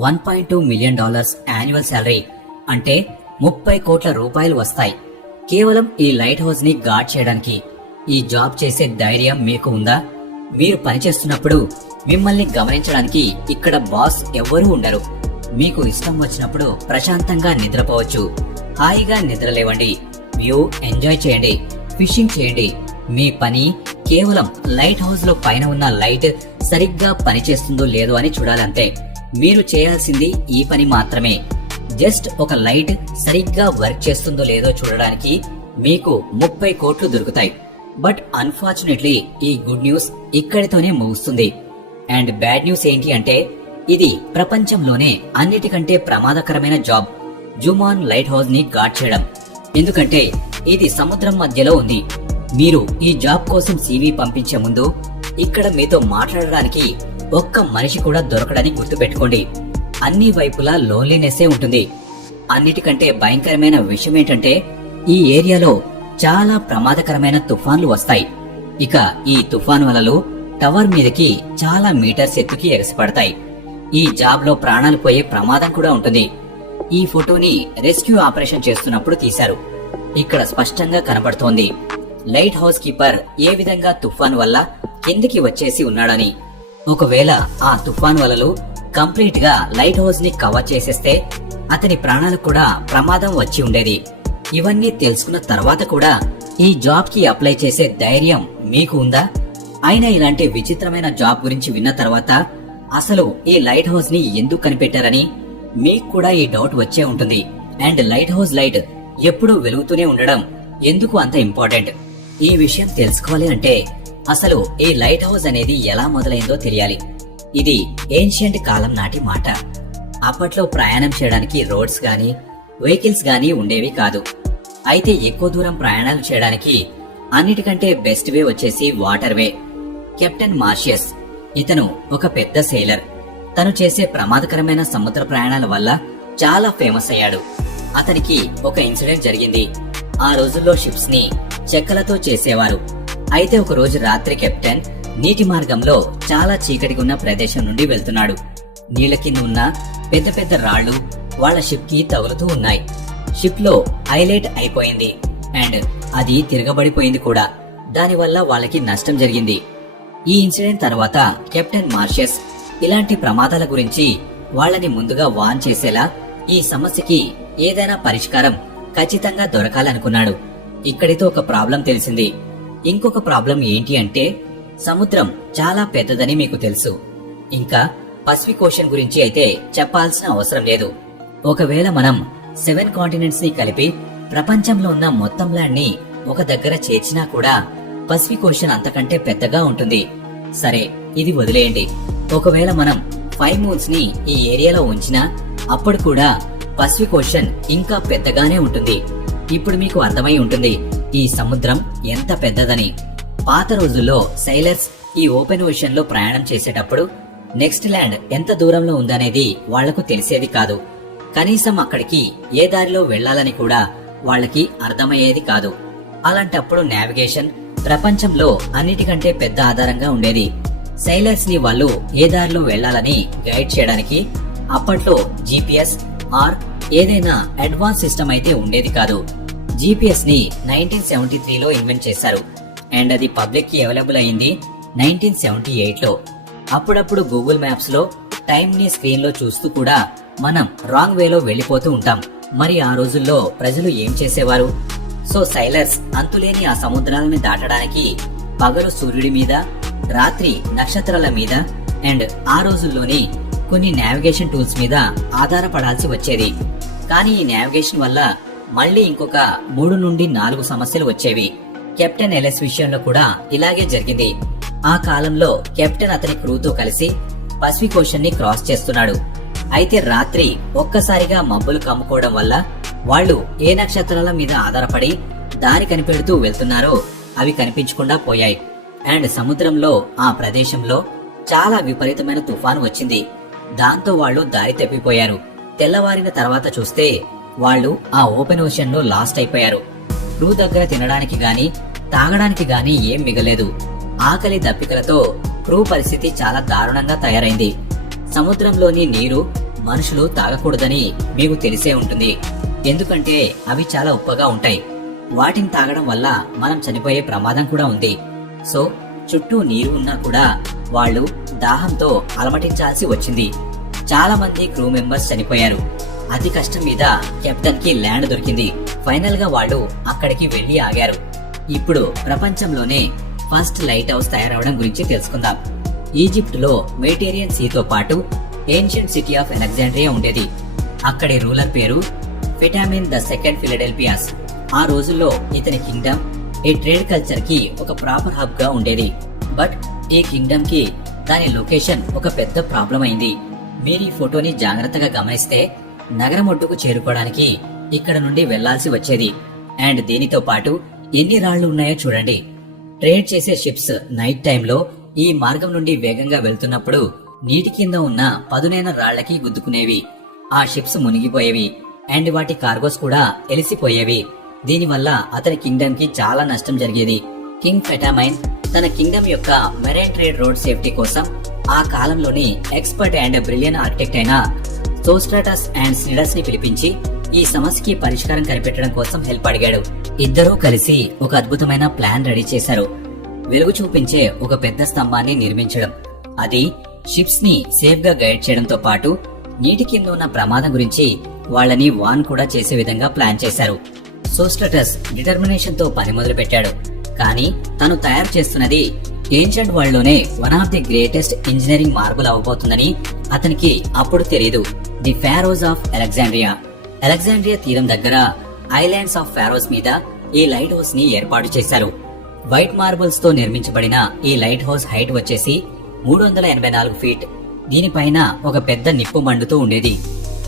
$1.2 million annual salary అంటే 30 కోట్ల రూపాయలు వస్తాయి. కేవలం ఈ లైట్ హౌస్ ని గార్డ్ చేయడానికి. ఈ జాబ్ చేసే ధైర్యం మీకు ఉందా? మీరు పనిచేస్తున్నప్పుడు మిమ్మల్ని గమనించడానికి ఇక్కడ బాస్ ఎవ్వరూ ఉండరు. మీకు ఇష్టం వచ్చినప్పుడు ప్రశాంతంగా నిద్రపోవచ్చు. హాయిగా నిద్రలేవండి, వ్యూ ఎంజాయ్ చేయండి, ఫిషింగ్ చేయండి. మీ పని కేవలం లైట్ హౌస్ లో పైన ఉన్న లైట్ సరిగ్గా పనిచేస్తుందో లేదో అని చూడాలంతే. మీరు చేయాల్సింది ఈ పని మాత్రమే. జస్ట్ ఒక లైట్ సరిగ్గా వర్క్ చేస్తుందో లేదో చూడడానికి మీకు 30 కోట్లు దొరుకుతాయి. బట్ అన్ఫార్చునేట్లీ ఈ గుడ్ న్యూస్ ఇక్కడితోనే ముగుస్తుంది. అండ్ బ్యాడ్ న్యూస్ ఏంటి అంటే ఇది ప్రపంచంలోనే అన్నిటికంటే ప్రమాదకరమైన జాబ్, జుమాన్ లైట్ హౌస్ ని గార్డ్ చేయడం. ఎందుకంటే ఇది సముద్రం మధ్యలో ఉంది. మీరు ఈ జాబ్ కోసం సీవీ పంపించే ముందు ఇక్కడ మీతో మాట్లాడడానికి ఒక్క మనిషి కూడా దొరకడని గుర్తుపెట్టుకోండి. అన్ని వైపులా లోన్లీనెస్సే ఉంటుంది. అన్నిటికంటే భయంకరమైన విషయం ఏంటంటే ఈ ఏరియాలో చాలా ప్రమాదకరమైన తుఫాన్లు వస్తాయి. ఇక ఈ తుఫాను వలలు టవర్ మీదకి చాలా మీటర్స్ ఎత్తుకి ఎగసిపడతాయి. ఈ జాబ్ లో ప్రాణాలు పోయే ప్రమాదం కూడా ఉంటుంది. ఈ ఫోటోని రెస్క్యూ ఆపరేషన్ చేస్తున్నప్పుడు తీశారు. ఇక్కడ స్పష్టంగా కనబడుతోంది లైట్ హౌస్ కీపర్ ఏ విధంగా తుఫాన్ వల్ల కిందికి వచ్చేసి ఉన్నాడని. ఒకవేళ ఆ తుఫాన్ వలలు కంప్లీట్ గా లైట్ హౌస్ ని కవర్ చేసేస్తే అతని ప్రాణాలకు కూడా ప్రమాదం వచ్చి ఉండేది. ఇవన్నీ తెలుసుకున్న తర్వాత కూడా ఈ జాబ్ కి అప్లై చేసే ధైర్యం మీకు ఉందా? అయినా ఇలాంటి విచిత్రమైన జాబ్ గురించి విన్న తర్వాత అసలు ఈ లైట్ హౌస్ ని ఎందుకు కనిపెట్టారని మీకు కూడా ఈ డౌట్ వచ్చే ఉంటుంది. అండ్ లైట్ హౌస్ లైట్ ఎప్పుడూ వెలుగుతూనే ఉండడం ఎందుకు అంత ఇంపార్టెంట్? ఈ విషయం తెలుసుకోవాలి అంటే అసలు ఈ లైట్ హౌస్ అనేది ఎలా మొదలైందో తెలియాలి. ఇది ఏన్షియంట్ కాలం నాటి మాట. అప్పట్లో ప్రయాణం చేయడానికి రోడ్స్ గానీ వెహికల్స్ గానీ ఉండేవి కాదు. అయితే ఎక్కువ దూరం ప్రయాణాలు చేయడానికి అన్నిటికంటే బెస్ట్ వే వచ్చేసి వాటర్ వే. కెప్టెన్ మార్షియస్ ఇతను ఒక పెద్ద సేలర్. తను చేసే ప్రమాదకరమైన సముద్ర ప్రయాణాల వల్ల చాలా ఫేమస్ అయ్యాడు. అతనికి ఒక ఇన్సిడెంట్ జరిగింది. ఆ రోజుల్లో షిప్స్ ని చెక్కలతో చేసేవారు. అయితే ఒక రోజు రాత్రి కెప్టెన్ నీటి మార్గంలో చాలా చీకటిగా ఉన్న ప్రదేశం నుండి వెళ్తున్నాడు. నీళ్ల కింద ఉన్న పెద్ద పెద్ద రాళ్లు వాళ్ళ షిప్ కి తగులుతూ ఉన్నాయి. షిప్ లో హైలైట్ అయిపోయింది అండ్ అది తిరగబడిపోయింది కూడా. దానివల్ల వాళ్ళకి నష్టం జరిగింది. ఈ ఇన్సిడెంట్ తర్వాత కెప్టెన్ మార్షియస్ ఇలాంటి ప్రమాదాల గురించి వాళ్ళని ముందుగా వార్న్ చేసేలా ఈ సమస్యకి ఏదైనా పరిష్కారం ఖచ్చితంగా దొరకాలనుకున్నాడు. ఇక్కడితో ఒక ప్రాబ్లం తెలిసింది. ఇంకొక ప్రాబ్లం ఏంటి అంటే సముద్రం చాలా పెద్దదని మీకు తెలుసు. ఇంకా పసిఫిక్ ఓషన్ గురించి అయితే చెప్పాల్సిన అవసరం లేదు. ఒకవేళ మనం 7 కాంటినెంట్స్ ని కలిపి ప్రపంచంలో ఉన్న మొత్తం ల్యాండ్ ని ఒక దగ్గర చేర్చినా కూడా పసిఫిక్ ఓషన్ అంతకంటే పెద్దగా ఉంటుంది. సరే, ఇది వదిలేయండి. ఒకవేళ మనం 5 మూన్స్ ని ఈ ఏరియాలో ఉంచినా అప్పుడు కూడా పసిఫిక్ ఓషన్ ఇంకా పెద్దగానే ఉంటుంది. ఇప్పుడు మీకు అర్థమై ఉంటుంది ఈ సముద్రం ఎంత పెద్దదని. పాత రోజుల్లో సైలర్స్ ఈ ఓపెన్ ఓషన్ లో ప్రయాణం చేసేటప్పుడు నెక్స్ట్ ల్యాండ్ ఎంత దూరంలో ఉందనేది వాళ్లకు తెలిసేది కాదు. కనీసం అక్కడికి ఏ దారిలో వెళ్లాలని కూడా వాళ్ళకి అర్థమయ్యేది కాదు. అలాంటప్పుడు నావిగేషన్ ప్రపంచంలో అన్నిటికంటే పెద్ద ఆధారంగా ఉండేది. సైలర్స్ ని వాళ్ళు ఏ దారిలో వెళ్లాలని గైడ్ చేయడానికి అప్పట్లో జీపీఎస్ ఆర్ ఏదైనా అడ్వాన్స్ సిస్టమ్ అయితే ఉండేది కాదు. జీపీఎస్ ని 1973లో ఇన్వెంట్ చేశారు అండ్ అది పబ్లిక్ కి అవైలబుల్ అయింది 1978లో. అప్పుడప్పుడు గూగుల్ మ్యాప్స్ లో టైం ని స్క్రీన్ లో చూస్తూ కూడా మనం రాంగ్ వేలో వెళ్లిపోతూ ఉంటాం. మరి ఆ రోజుల్లో ప్రజలు ఏం చేసేవారు? సో సైలర్స్ అంతులేని ఆ సముద్రాలను దాటడానికి పగలు సూర్యుడి మీద, రాత్రి నక్షత్రాల మీద అండ్ ఆ రోజుల్లోని కొన్ని నావిగేషన్ టూల్స్ మీద ఆధారపడాల్సి వచ్చేది. కానీ ఈ నావిగేషన్ వల్ల మళ్లీ ఇంకొక 3 నుండి 4 సమస్యలు వచ్చేవి. కెప్టెన్ ఎల్ఎస్ విషయంలో కూడా ఇలాగే జరిగింది. ఆ కాలంలో కెప్టెన్ అతని క్రూతో కలిసి పసిఫిక్ ఓషన్ ని క్రాస్ చేస్తున్నాడు. అయితే రాత్రి ఒక్కసారిగా మబ్బులు కమ్ముకోవడం వల్ల వాళ్ళు ఏ నక్షత్రాల మీద ఆధారపడి దారి కనిపెడుతూ వెళ్తున్నారో అవి కనిపించకుండా పోయాయి. అండ్ సముద్రంలో ఆ ప్రదేశంలో చాలా విపరీతమైన తుఫాను వచ్చింది. దాంతో వాళ్ళు దారి తప్పిపోయారు. తెల్లవారిన తర్వాత చూస్తే వాళ్ళు ఆ ఓపెన్ ఓషన్ లో లాస్ట్ అయిపోయారు. క్రూ దగ్గర తినడానికి గాని తాగడానికి గాని ఏం మిగలేదు. ఆకలి దప్పికలతో క్రూ పరిస్థితి చాలా దారుణంగా తయారైంది. సముద్రంలోని నీరు మనుషులు తాగకూడదని మీకు తెలిసే ఉంటుంది. ఎందుకంటే అవి చాలా ఉప్పగా ఉంటాయి. వాటిని తాగడం వల్ల మనం చనిపోయే ప్రమాదం కూడా ఉంది. సో చుట్టూ నీరు ఉన్నా కూడా వాళ్ళు దాహంతో అలమటించాల్సి వచ్చింది. చాలా మంది క్రూ మెంబర్స్ చనిపోయారు. అతి కష్టం మీద కెప్టెన్ కి ల్యాండ్ దొరికింది. ఫైనల్ గా వాళ్ళు అక్కడికి వెళ్లి ఆగారు. ఇప్పుడు ప్రపంచంలోనే ఫస్ట్ లైట్ హౌస్ తయారవడం గురించి తెలుసుకుందాం. ఈజిప్ట్ లో మెడిటేరియన్ సీతో పాటు ఏన్షియంట్ సిటీ ఆఫ్ అలెగ్జాండ్రియా ఉండేది. అక్కడి రూలర్ పేరు ఫిటామిన్ ద సెకండ్ ఫిలడెల్ఫియాస్. ఆ రోజుల్లో ఇతని కింగ్డమ్ ఈ ట్రేడ్ కల్చర్ కి ఒక ప్రాపర్ హబ్ గా ఉండేది. బట్ ఈ కింగ్డమ్ కి దాని లొకేషన్ ఒక పెద్ద ప్రాబ్లం అయింది. మీరు ఈ ఫోటోని జాగ్రత్తగా గమనిస్తే నగరం ఒడ్డుకు చేరుకోవడానికి ఇక్కడ నుండి వెళ్లాల్సి వచ్చేది. అండ్ దీనితో పాటు ఎన్ని రాళ్లు ఉన్నాయో చూడండి. ట్రేడ్ చేసే షిప్స్ నైట్ టైంలో ఈ మార్గం నుండి వేగంగా వెళ్తున్నప్పుడు నీటి కింద ఉన్న పదునైన రాళ్లకి గుద్దుకునేవి. ఆ షిప్స్ మునిగిపోయేవి అండ్ వాటి కార్గోస్ కూడా ఎలిసిపోయేవి. దీనివల్ల అతని కింగ్డమ్ కి చాలా నష్టం జరిగేది. కింగ్ ఫెటామైన్ తన కింగ్డమ్ యొక్క మెరైన్ ట్రేడ్ రోడ్ సేఫ్టీ కోసం ఆ కాలంలోని ఎక్స్పర్ట్ అండ్ బ్రిలియన్ ఆర్కిటెక్ట్ అయిన సోస్ట్రాటస్ అండ్ స్నిడస్ ని పిలిపించి ఈ సమస్యకి పరిష్కారం కనిపెట్టడం కోసం హెల్ప్ అడిగాడు. ఇద్దరూ కలిసి ఒక అద్భుతమైన ప్లాన్ రెడీ చేశారు. వెలుగు చూపించే ఒక పెద్ద స్తంభాన్ని నిర్మించడం, అది షిప్స్ ని సేఫ్ గా గైడ్ చేయడంతో పాటు నీటి కింద ఉన్న ప్రమాదం గురించి వాళ్ళని వార్న్ కూడా చేసే విధంగా ప్లాన్ చేశారు. సోస్ట్రాటస్ డిటర్మినేషన్ తో పని మొదలు పెట్టాడు. కానీ తను తయారు చేస్తున్నది ఏన్షియంట్ వరల్డ్ లోనే one of the greatest engineering marble అవ్వబోతుందని అతనికి అప్పుడు తెలియదు. The pharos of Alexandria. Alexandria తీరం దగ్గర ఐలాండ్స్ ఆఫ్ ఫారోస్ మీద ఈ లైట్ హౌస్ ని ఏర్పాటు చేశారు. వైట్ మార్బుల్స్ తో నిర్మించబడిన ఈ లైట్ హౌస్ హైట్ వచ్చేసి 384 ఫీట్. దీనిపైన ఒక పెద్ద నిప్పు మండుతూ ఉండేది.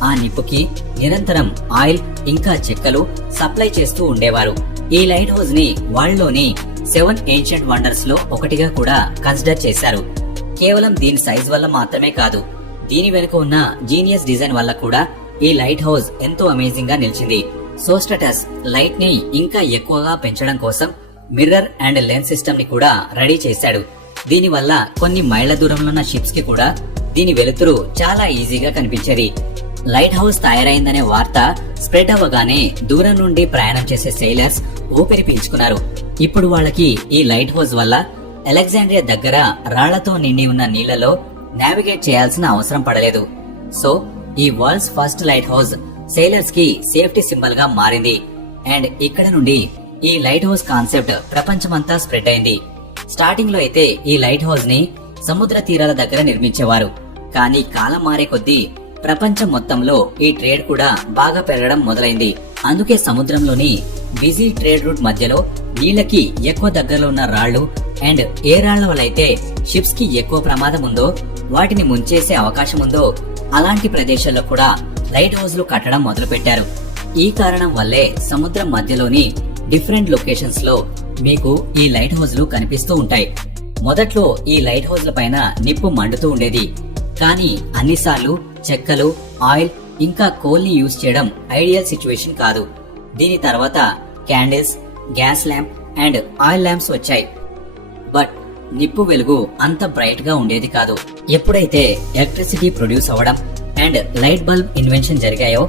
ఆ నిప్పుకి నిరంతరం ఆయిల్ ఇంకా చెక్కలు సప్లై చేస్తూ ఉండేవారు. ఈ లైట్ హౌస్ ని వరల్డ్ లోని 7 ఏన్షియంట్ వండర్స్ లో ఒకటిగా కూడా కన్సిడర్ చేశారు. కేవలం దీని సైజ్ వల్ల మాత్రమే కాదు, దీని వెనుక ఉన్న జీనియస్ డిజైన్ వల్ల కూడా ఈ లైట్ హౌస్ ఎంతో అమేజింగ్ గా నిలిచింది. సోస్ట్రాటస్ లైట్ ని ఇంకా ఎక్కువగా పెంచడం కోసం మిర్రర్ అండ్ లెన్స్ సిస్టమ్ ని కూడా రెడీ చేశాడు. దీనివల్ల కొన్ని మైళ్ల దూరంలో ఉన్న షిప్స్ కి కూడా దీని వెలుతురు చాలా ఈజీగా కనిపించేది. లైట్ హౌస్ తయారైందనే వార్త స్ప్రెడ్ అవ్వగానే దూరం నుండి ప్రయాణం చేసే సెయిలర్స్ ఊపిరి పీల్చుకున్నారు. ఇప్పుడు వాళ్ళకి ఈ లైట్ హౌస్ వల్ల అలెగ్జాండ్రియా దగ్గర రాళ్లతో నిండి ఉన్న నీళ్లలో నావిగేట్ చేయాల్సిన అవసరం పడలేదు. సో ఈ world's first light house sailors కి సేఫ్టీ సింబల్ గా మారింది. అండ్ ఇక్కడ నుండి ఈ లైట్ హౌస్ కాన్సెప్ట్ ప్రపంచమంతా స్ప్రెడ్ అయింది. స్టార్టింగ్ లో అయితే ఈ లైట్ హౌస్ ని సముద్ర తీరాల దగ్గర నిర్మించేవారు. కానీ కాలం మారే కొద్దీ ప్రపంచం మొత్తంలో ఈ ట్రేడ్ కూడా బాగా పెరగడం మొదలైంది. అందుకే సముద్రంలోని బిజీ ట్రేడ్ రూట్ మధ్యలో నీళ్లకి ఎక్కువ దగ్గరలో ఉన్న రాళ్లు అండ్ ఏ రాళ్ల వల్ల అయితే షిప్స్ కి ఎక్కువ ప్రమాదం ఉందో, వాటిని ముంచేసే అవకాశం ఉందో అలాంటి ప్రదేశాల్లో కూడా లైట్ హౌస్లు కట్టడం మొదలు పెట్టారు. ఈ కారణం వల్లే సముద్రం మధ్యలోని డిఫరెంట్ లొకేషన్స్ లో మీకు ఈ లైట్ హౌస్లు కనిపిస్తూ ఉంటాయి. మొదట్లో ఈ లైట్ హౌస్ల పైన నిప్పు మండుతూ ఉండేది. కానీ అన్నిసార్లు చెక్కలు, ఆయిల్ ఇంకా కోల్ ని యూజ్ చేయడం ఐడియల్ సిచ్యువేషన్ కాదు. దీని తర్వాత candles, gas lamp and oil lamps వచ్చాయి. బట్ నిప్పు వెలుగు అంత బ్రైట్ గా ఉండేది కాదు. ఎప్పుడైతే ఎలక్ట్రిసిటీ ప్రొడ్యూస్ అవ్వడం అండ్ లైట్ బల్బ్ ఇన్వెన్షన్ జరిగాయో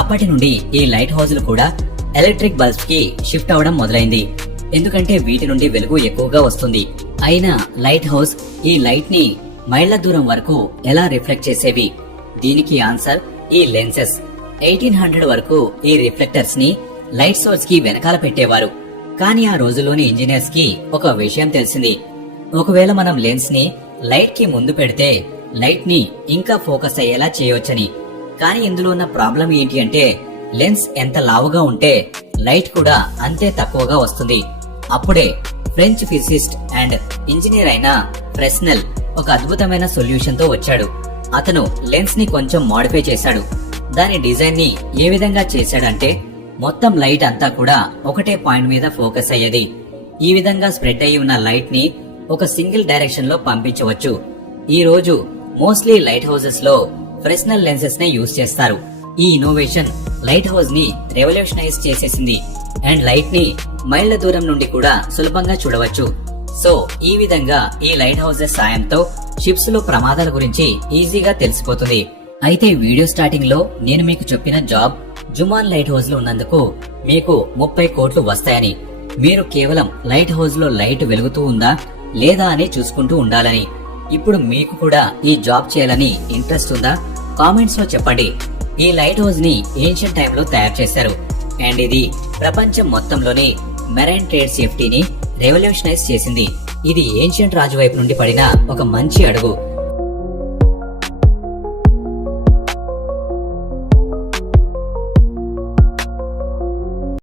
అప్పటి నుండి ఈ లైట్ హౌస్లు కూడా ఎలక్ట్రిక్ బల్బ్స్ కి షిఫ్ట్ అవ్వడం మొదలైంది. ఎందుకంటే వీటి నుండి వెలుగు ఎక్కువగా వస్తుంది. అయినా లైట్ హౌస్ ఈ లైట్ ని మైళ్ల దూరం వరకు ఎలా రిఫ్లెక్ట్ చేసేవి? దీనికి ఆన్సర్ ఈ లెన్సెస్. 1800 వరకు ఈ రిఫ్లెక్టర్స్ ని లైట్ సోర్స్ కి వెనకాల పెట్టేవారు. కానీ ఆ రోజుల్లోని ఇంజనీర్స్ కి ఒక విషయం తెలిసింది. ఒకవేళ మనం లెన్స్ ని లైట్ కి ముందు పెడితే లైట్ ని ఇంకా ఫోకస్ అయ్యేలా చేయవచ్చని. కానీ ఇందులో ఉన్న ప్రాబ్లం ఏంటి అంటే లెన్స్ ఎంత లావుగా ఉంటే లైట్ కూడా అంతే తక్కువగా వస్తుంది. అప్పుడే ఫ్రెంచ్ ఫిజిసిస్ట్ అండ్ ఇంజనీర్ అయిన ఫ్రెస్నెల్ ఒక అద్భుతమైన సొల్యూషన్ తో వచ్చాడు. అతను లెన్స్ ని కొంచెం మోడిఫై చేశాడు. దాని డిజైన్ ని ఏ విధంగా చేశాడంటే మొత్తం లైట్ అంతా కూడా ఒకటే పాయింట్ మీద ఫోకస్ అయ్యేది. ఈ విధంగా స్ప్రెడ్ అయి ఉన్న లైట్ ని ఒక సింగిల్ డైరెక్షన్ లో పంపించవచ్చు. ఈ రోజు మోస్ట్లీ లైట్ హౌసెస్ లో ఫ్రెస్నెల్ లెన్సెస్ నే యూజ్ చేస్తారు. ఈ ఇన్నోవేషన్ లైట్ హౌస్ ని రెవల్యూషనైజ్ చేసేసింది అండ్ లైట్ ని మైళ్ల దూరం నుండి కూడా సులభంగా చూడవచ్చు. సో ఈ విధంగా ఈ లైట్ హౌసెస్ సాయంతో షిప్స్ లో ప్రమాదాల గురించి ఈజీగా తెలిసిపోతుంది. అయితే వీడియో స్టార్టింగ్ లో నేను మీకు చెప్పిన జాబ్ జుమాన్ లైట్ హౌస్ లో ఉన్నందుకు మీకు 30 కోట్లు వస్తాయని, మీరు కేవలం లైట్ హౌస్ లో లైట్ వెలుగుతూ ఉందా లేదా అని చూసుకుంటూ ఉండాలని. ఇప్పుడు మీకు కూడా ఈ జాబ్ చేయాలని ఇంట్రెస్ట్ ఉందా? కామెంట్స్ లో చెప్పండి. ఈ లైట్ హౌస్ ని ఏన్షియంట్ టైమ్ లో తయారు చేశారు అండ్ ఇది ప్రపంచం మొత్తంలోనే మెరైన్ ట్రేడ్ సేఫ్టీని రెవల్యూషనైజ్ చేసింది. ఇది ఏన్షియంట్ రాజు వైపు నుండి పడిన ఒక మంచి అడుగు.